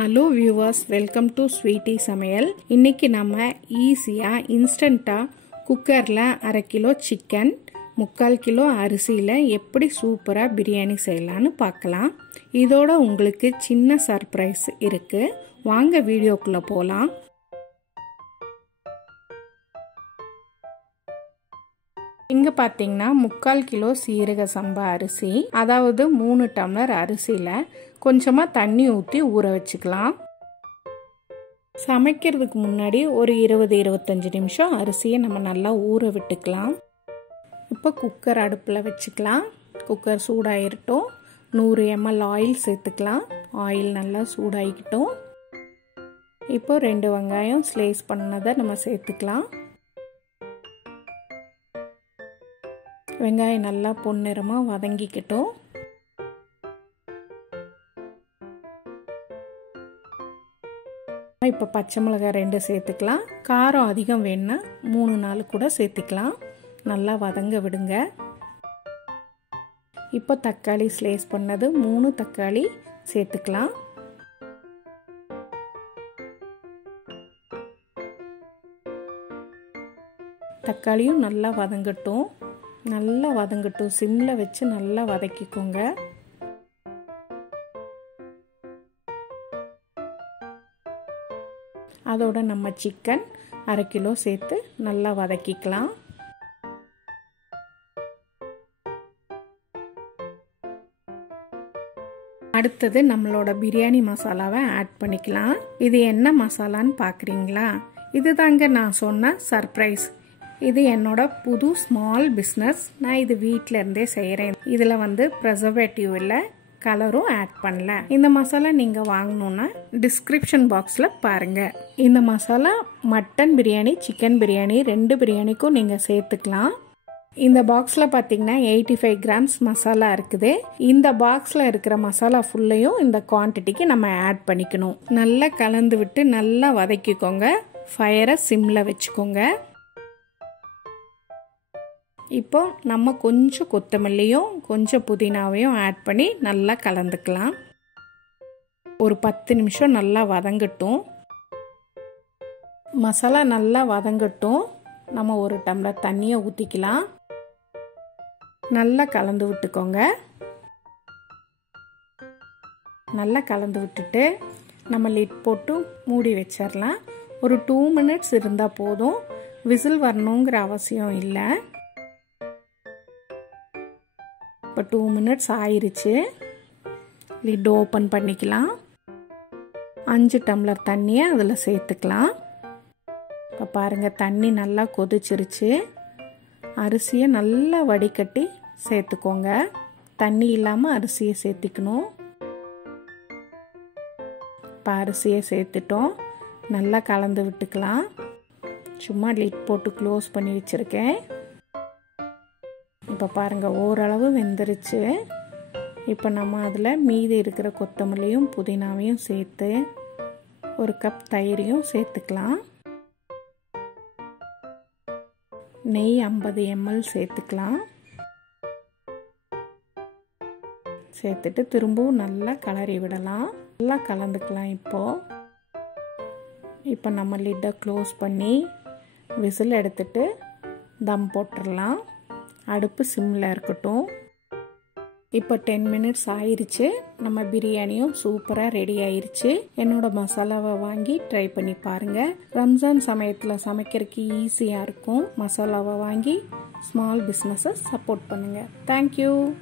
Hello viewers, welcome to Sweetie Samayal. இன்னைக்கு நம்ம ஈஸியா இன்ஸ்டன்ட்டா குக்கர்ல 1/2 கிலோ சிக்கன் 3/4 கிலோ அரிசியில எப்படி சூப்பரா பிரியாணி செய்யலாம்னு பார்க்கலாம். இதோட உங்களுக்கு சின்ன சர்ப்ரைஸ் இருக்கு. வாங்க வீடியோக்குள்ள போலாம். இங்க பாத்தீங்கன்னா 3/4 கிலோ சீரக சம்பா அரிசி, அதாவது 3 டம்ளர் அரிசியில கொஞ்சமா தண்ணி ஊத்தி ஊற வச்சுக்கலாம். சமைக்கிறதுக்கு முன்னாடி ஒரு 20-25 நிமிஷம் அரிசியை நம்ம நல்லா ஊற விட்டுக்கலாம். இப்போ குக்கர் அடுப்புல வச்சுக்கலாம். குக்கர் சூடாயிரட்டும். 100 ml ஆயில் சேர்த்துக்கலாம். ஆயில் நல்லா சூடாயிக்கிட்டோம். இப்போ 2 வெங்காயம் ஸ்லைஸ் பண்ணதை நம்ம சேர்த்துக்கலாம். வெங்காயம் நல்லா பொன்னிறமா வதங்கிக்கிட்டோம். இப்போ பச்சை மிளகாய் 2 சேர்த்துக்கலாம். காரம் அதிகம் வேணும்னா 3-4 கூட சேர்த்துக்கலாம். நல்லா வதங்க விடுங்க. இப்போ தக்காளி ஸ்லைஸ் பண்ணது 3 தக்காளி சேர்த்துக்கலாம். தக்காளியும் நல்லா வதங்கட்டும். சிம்ல வச்சு நல்லா வதக்கிக்கோங்க. அதோட நம்ம சிக்கன் 1/2 கிலோ சேர்த்து நல்லா வதக்கிக்கலாம். அடுத்தது நம்மளோட பிரியாணி மசாலாவை ஆட் பண்ணிக்கலாம். இது என்ன மசாலான்னு பார்க்குறீங்களா? இதுதாங்க நான் சொன்ன சர்ப்ரைஸ். இது என்னோட புது ஸ்மால் பிஸ்னஸ். நான் இது வீட்டில இருந்தே செய்கிறேன். இதில் வந்து ப்ரிசர்வேட்டிவ் இல்லை, கலரும் ஆட் பண்ணல. இந்த மசாலா நீங்கள் வாங்கணுன்னா டிஸ்கிரிப்ஷன் பாக்ஸில் பாருங்கள். இந்த மசாலா மட்டன் பிரியாணி, சிக்கன் பிரியாணி 2 பிரியாணிக்கும் நீங்கள் சேர்த்துக்கலாம். இந்த பாக்ஸில் பார்த்தீங்கன்னா 85 கிராம்ஸ் மசாலா இருக்குது. இந்த பாக்ஸில் இருக்கிற மசாலா ஃபுல்லையும் இந்த குவான்டிட்டிக்கு நம்ம ஆட் பண்ணிக்கணும். நல்லா கலந்து விட்டு நல்லா வதக்கிக்கோங்க. ஃபயரை சிம்மில் வச்சுக்கோங்க. இப்போ நம்ம கொஞ்சம் கொத்தமல்லியும் கொஞ்சம் புதினாவையும் ஆட் பண்ணி நல்லா கலந்துக்கலாம். ஒரு 10 நிமிஷம் நல்லா வதங்கட்டும். மசாலா நல்லா வதங்கட்டும். நம்ம ஒரு டம்ளர் தண்ணியை ஊற்றிக்கலாம். நல்லா கலந்து விட்டுக்கோங்க. நல்லா கலந்து விட்டுட்டு நம்ம லிட் போட்டு மூடி வச்சிடலாம். ஒரு 2 மினிட்ஸ் இருந்தால் போதும். விசில் வரணுங்கிற அவசியம் இல்லை. இப்போ 2 மினிட்ஸ் ஆயிருச்சு. லிட் ஓப்பன் பண்ணிக்கலாம். 5 டம்ளர் தண்ணியை அதில் சேர்த்துக்கலாம். இப்போ பாருங்கள், தண்ணி நல்லா கொதிச்சிருச்சு. அரிசியை நல்லா வடிகட்டி சேர்த்துக்கோங்க. தண்ணி இல்லாமல் அரிசியை சேர்த்திக்கணும். இப்போ அரிசியை சேர்த்துட்டோம். நல்லா கலந்து விட்டுக்கலாம். சும்மா லிட் போட்டு க்ளோஸ் பண்ணி வச்சுருக்கேன். இப்போ பாருங்கள், ஓரளவு வெந்துருச்சு. இப்போ நம்ம அதில் மீதி இருக்கிற கொத்தமல்லியும் புதினாவையும் சேர்த்து 1 கப் தயிரையும் சேர்த்துக்கலாம். நெய் 50 ml சேர்த்துக்கலாம். சேர்த்துட்டு திரும்பவும் நல்லா கலரி விடலாம். நல்லா கலந்துக்கலாம். இப்போ நம்ம லிட்டை க்ளோஸ் பண்ணி விசில் எடுத்துட்டு தம் போட்டுடலாம். அடுப்பு சிம்மில் இருக்கட்டும். இப்போ 10 மினிட்ஸ் ஆயிருச்சு. நம்ம பிரியாணியும் சூப்பராக ரெடி ஆயிருச்சு. என்னோட மசாலாவை வாங்கி ட்ரை பண்ணி பாருங்க. ரம்ஜான் சமயத்தில் சமைக்கிறதுக்கு ஈஸியாக இருக்கும். மசாலாவை வாங்கி ஸ்மால் பிஸ்னஸை சப்போர்ட் பண்ணுங்க. தேங்க்யூ.